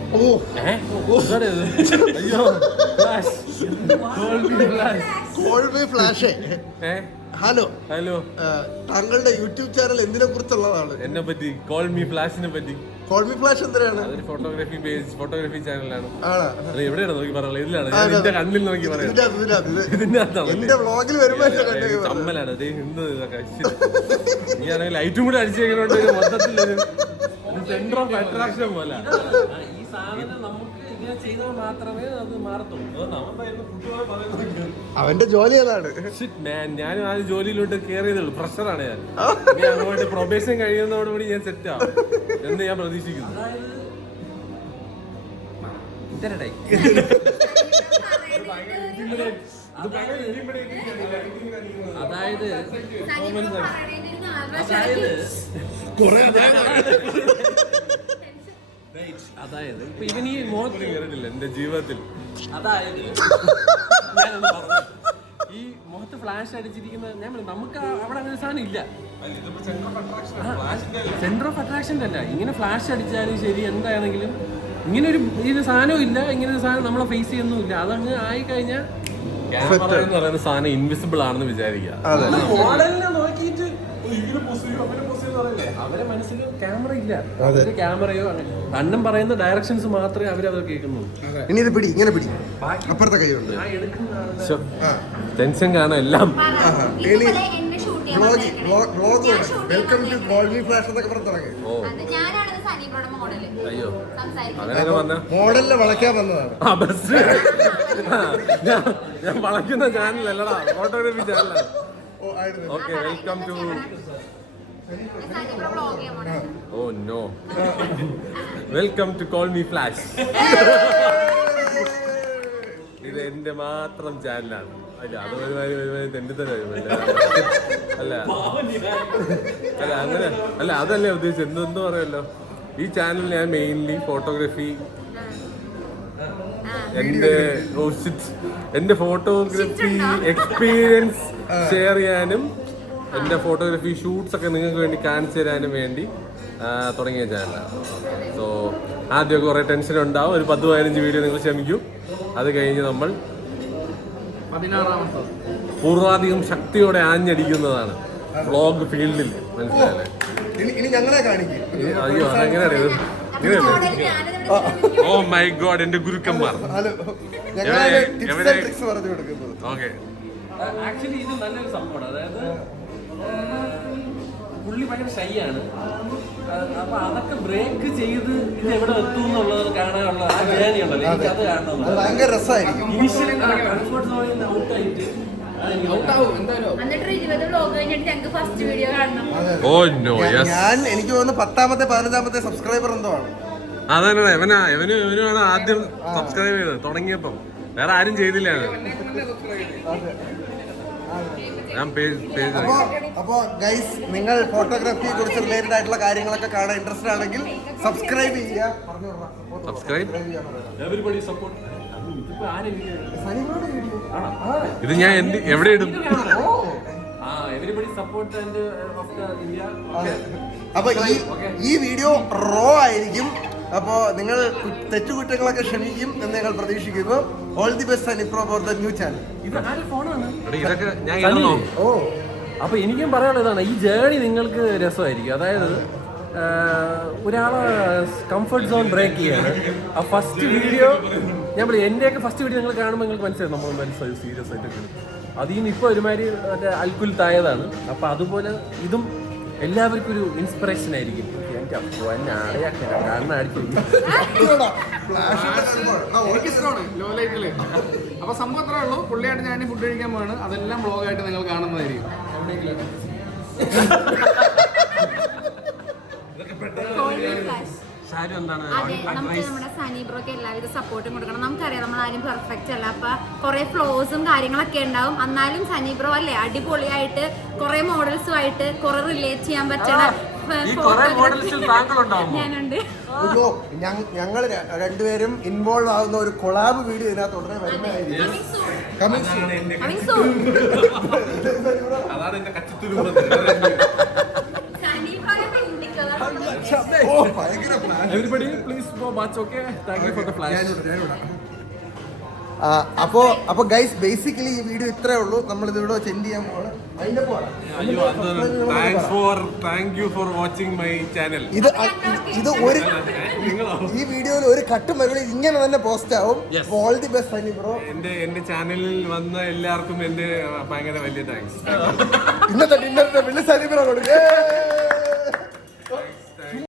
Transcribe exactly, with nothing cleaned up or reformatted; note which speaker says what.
Speaker 1: Oh.
Speaker 2: Eh? What is it? Yo, Flash. Call me Flash.
Speaker 1: Call me Flash.
Speaker 2: Eh?
Speaker 1: Hello
Speaker 2: hello.
Speaker 1: താങ്കളുടെ YouTube channel എന്തിനെ കുറിച്ചുള്ളതാണ്?
Speaker 2: എന്നെ പറ്റി call me ഫ്ലാഷിനെ പറ്റി.
Speaker 1: Call me flash എന്തിനാണ്?
Speaker 2: അതൊരു ഫോട്ടോഗ്രാഫി പേജ്, ഫോട്ടോഗ്രാഫി ചാനലാണ്.
Speaker 1: ആണോ?
Speaker 2: അത് എവിടെയാണ് നോക്കി പറയാനുള്ളത്? ഇതിലാണ്. ഞാൻ നിന്റെ കണ്ണിൽ നോക്കി പറയാം. ഇതിന്റെ അകത്താണ്.
Speaker 1: എന്റെ വ്ളോഗിൽ വരുമ്പോ
Speaker 2: കമ്മലാണ്. അതേ എന്ത് ഇതൊക്കെ. നീ ആണെങ്കിൽ ലൈറ്റും കൂടെ അടിച്ചു വെക്കണോണ്ട് മൊത്തത്തിലൊരു സെന്റർ ഓഫ് അട്രാക്ഷൻ പോലെ. ഈ സാധനം നമുക്ക് ഇങ്ങനെ ചെയ്താൽ മാത്രമേ അത് മാറത്തുള്ളൂ.
Speaker 1: അവന്റെ ജോലി ഏതാണ്?
Speaker 2: ഞാൻ ആ ജോലിയിലോട്ട് കയറിയതുള്ളൂ. പ്രഷറാണ് ഞാൻ. ഞാൻ അങ്ങോട്ട് പ്രൊബേഷൻ കഴിയുന്നതോടുകൂടി ഞാൻ സെറ്റ് ആവും എന്ന് ഞാൻ പ്രതീക്ഷിക്കുന്നു. അതായത് അതായത് ഇപ്പൊ ഇവൻ ഈ മുഖത്ത് കയറിയിട്ടില്ല എന്റെ ജീവിതത്തിൽ. അതായത് ഈ മുഖത്ത് ഫ്ലാഷ് അടിച്ചിരിക്കുന്ന ഞാൻ നമുക്ക് അവിടെ അങ്ങനെ സാധനം ഇല്ല. സെന്റർ ഓഫ് അട്രാക്ഷൻ അല്ല. ഇങ്ങനെ ഫ്ലാഷ് അടിച്ചാലും ശരി എന്താണെങ്കിലും ഇങ്ങനെ ഒരു ഇത് സാധനവും ഇല്ല. ഇങ്ങനെ ഒരു സാധനം നമ്മളെ ഫേസ് ചെയ്യുന്നും ഇല്ല. അതങ്ങ് ആയി കഴിഞ്ഞാൽ ക്യാമറ എന്ന് പറയുന്ന സാധനം ഇൻവിസിബിൾ ആണെന്ന് വിചാരിക്കുക. മോഡലിനെ നോക്കിയിട്ട് അവരെ മനസ്സിൽ ക്യാമറ ഇല്ല. അവര് ക്യാമറയോ കണ്ണും പറയുന്ന ഡയറക്ഷൻസ് മാത്രമേ അവരത് കേൾക്കുന്നുള്ളൂ.
Speaker 1: ഇനി ഇത് പിടി, ഇങ്ങനെ പിടി, അപ്പുറത്തെ കൈയുണ്ട്.
Speaker 2: ടെൻഷൻ കാണാൻ എല്ലാം.
Speaker 1: Welcome to call me Flash എന്നൊക്കെ പറഞ്ഞ് തുടങ്ങി.
Speaker 2: അയ്യോ അങ്ങനെയൊക്കെ പറഞ്ഞ
Speaker 1: മോഡലിനെ വളയ്ക്കാൻ വന്നതാണ്.
Speaker 2: ആ ബസ് ഞാൻ വളയ്ക്കുന്ന ചാനലല്ലടാ, ഫോട്ടോഗ്രാഫി ചാനലാണ്. Okay, welcome to. Oh no, welcome to call me Flash. ഇത് എന്റെ മാത്രം ചാനലാണ്. അല്ല അത് ഒരുമാതിരി ഒരുമാതിരി തെണ്ടിത്തരായിരുന്നു. അല്ല അല്ല അങ്ങനെ അല്ല അതല്ലേ ഉദ്ദേശിച്ചത്. എന്തെന്ന് പറയുമല്ലോ, ഈ ചാനൽ ഞാൻ മെയിൻലി ഫോട്ടോഗ്രാഫി, എന്റെ എന്റെ ഫോട്ടോഗ്രാഫി എക്സ്പീരിയൻസ് ഷെയർ ചെയ്യാനും എന്റെ ഫോട്ടോഗ്രാഫി ഷൂട്ട്സ് ഒക്കെ നിങ്ങൾക്ക് വേണ്ടി കാണിച്ചു തരാനും വേണ്ടി തുടങ്ങിയ ചാനലാണ്. സോ ആദ്യമൊക്കെ കുറേ ടെൻഷൻ ഉണ്ടാവും. ഒരു പത്ത് പതിനഞ്ച് വീഡിയോ നിങ്ങൾ ക്ഷമിക്കും. അത് കഴിഞ്ഞ് നമ്മൾ പൂർവാധികം ശക്തിയോടെ ആഞ്ഞടിക്കുന്നതാണ് വ്ളോഗ് ഫീൽഡിൽ. മനസ്സിലായല്ലേ? അയ്യോ അതെങ്ങനെയാണ്? ഓ മൈ ഗോഡ്, എന്റെ ഗുരുക്കന്മാർ. ഓക്കെ, ആക്ച്വലി ഇത് നല്ലൊരു സംഭവമാണ്. അതായത് പുള്ളി ഭയങ്കര ഷൈ ആണ്. അപ്പൊ അതൊക്കെ ബ്രേക്ക് ചെയ്ത് ഇത് എവിടെ എത്തും എന്നുള്ളത് കാണാനുള്ള ആ ജേർണി ഉണ്ടല്ലോ, എനിക്ക് അത് കാണണം.
Speaker 1: ഭയങ്കര രസമായിരിക്കും.
Speaker 2: ഇനിഷ്യലി കംഫർട്ട് സോണിൽ നിന്ന് ഔട്ടായിട്ട്
Speaker 1: ഞാൻ എനിക്ക് തോന്നുന്നു പത്താമത്തെ പതിനഞ്ചാമത്തെ സബ്സ്ക്രൈബർ എന്തോ ആണ്.
Speaker 2: അതന്നെ ഇവനാ ഇവന് ഇവനാണ് ആദ്യം സബ്സ്ക്രൈബ് ചെയ്തത് തുടങ്ങിയപ്പം. വേറെ ആരും ചെയ്തില്ല.
Speaker 1: അപ്പോ ഗൈസ്, നിങ്ങൾ ഫോട്ടോഗ്രാഫിയെ കുറിച്ച് റിലേറ്റഡ് ആയിട്ടുള്ള കാര്യങ്ങളൊക്കെ കാണാൻ ഇൻട്രസ്റ്റഡ് ആണെങ്കിൽ സബ്സ്ക്രൈബ് ചെയ്യുക.
Speaker 2: സബ്സ്ക്രൈബ് ഇത് ഞാൻ എവിടെ ഇടും?
Speaker 1: അപ്പൊ ഈ വീഡിയോ റോ ആയിരിക്കും. അപ്പോ നിങ്ങൾ തെറ്റുകുറ്റങ്ങളൊക്കെ ക്ഷമിക്കും എന്ന് ഞങ്ങൾ പ്രതീക്ഷിക്കുന്നു. All the best Sani bro for the new channel.
Speaker 2: ഓ അപ്പൊ എനിക്കും പറയാനുള്ളതാണ്, ഈ ജേർണി നിങ്ങൾക്ക് രസമായിരിക്കും. അതായത് ഒരാളെ കംഫർട്ട് സോൺ ബ്രേക്ക് ചെയ്യാണ്. ആ ഫസ്റ്റ് വീഡിയോ ഞാൻ പറയും, എൻ്റെയൊക്കെ ഫസ്റ്റ് വീഡിയോ നിങ്ങൾ കാണുമ്പോൾ നിങ്ങൾക്ക് മനസ്സിലായി നമ്മൾ മനസ്സിലായി സീരിയസ് ആയിട്ടൊക്കെ. അതിൽ നിന്ന് ഇപ്പോൾ ഒരുമാതിരി മറ്റേ അൽക്കുലത്തായതാണ്. അപ്പോൾ അതുപോലെ ഇതും എല്ലാവർക്കും ഒരു ഇൻസ്പിറേഷൻ ആയിരിക്കും. എനിക്ക് അപ്പോൾ എന്നെ അടയാക്കണം കാരണം അടിച്ചിരിക്കും.
Speaker 3: ലോ ലൈറ്റില് അപ്പൊ സംഭവം അത്രേ ഉള്ളൂ. പുള്ളിയായിട്ട് ഞാൻ ഫുഡ് കഴിക്കാൻ പോവാണ്. അതെല്ലാം വ്ളോഗായിട്ട് നിങ്ങൾ കാണുന്നതായിരിക്കും.
Speaker 4: അതെ, നമുക്ക് നമ്മുടെ സനി ബ്രോക്ക് എല്ലാവിധ സപ്പോർട്ടും കൊടുക്കണം. നമുക്കറിയാം നമ്മൾ ആരും പെർഫെക്റ്റ് അല്ല. അപ്പൊ കുറെ ഫ്ലോസും കാര്യങ്ങളൊക്കെ ഉണ്ടാവും. എന്നാലും സനി ബ്രോ അല്ലേ അടിപൊളിയായിട്ട് കുറെ മോഡൽസുമായിട്ട് കുറെ റിലേറ്റ് ചെയ്യാൻ പറ്റണ ഞാനുണ്ട്.
Speaker 1: ഞങ്ങൾ രണ്ടുപേരും ഇൻവോൾവ് ആവുന്ന ഒരു കൊളാബ് വീഡിയോ ഇതിനകത്ത് ഉടനെ വരുന്നതായിരിക്കും. ഓ ഭയങ്കര plan.
Speaker 2: Everybody, please go watch. Okay, thank you for the flash.
Speaker 1: ആ, അപ്പോ അപ്പൊ ഗൈസ് ബേസിക്കലി ഈ വീഡിയോ ഇത്രേ ഉള്ളൂ. നമ്മൾ ഇതിവിടെ സെൻഡ് ചെയ്യാൻ പോവാണ്. അതിന്റെ പോവാണ്.
Speaker 5: അയ്യോ അതാണ് thanks for thank you for watching my channel.
Speaker 1: ഇത് ഇത് ഒരു
Speaker 5: നിങ്ങളോ
Speaker 1: ഈ വീഡിയോയിൽ ഒരു കട്ടും മറുപടി ഇങ്ങനെ തന്നെ പോസ്റ്റ് ആവും. All the best Sani bro.
Speaker 5: എന്റെ എന്റെ ചാനലിൽ വന്ന എല്ലാവർക്കും എന്റെ ഭയങ്കര വലിയ താങ്ക്സ്.
Speaker 1: ഇന്നത്തെ ഡിന്നറിന്റെ ബില്ല് സനി ബ്രോ കൊടുക്കേ.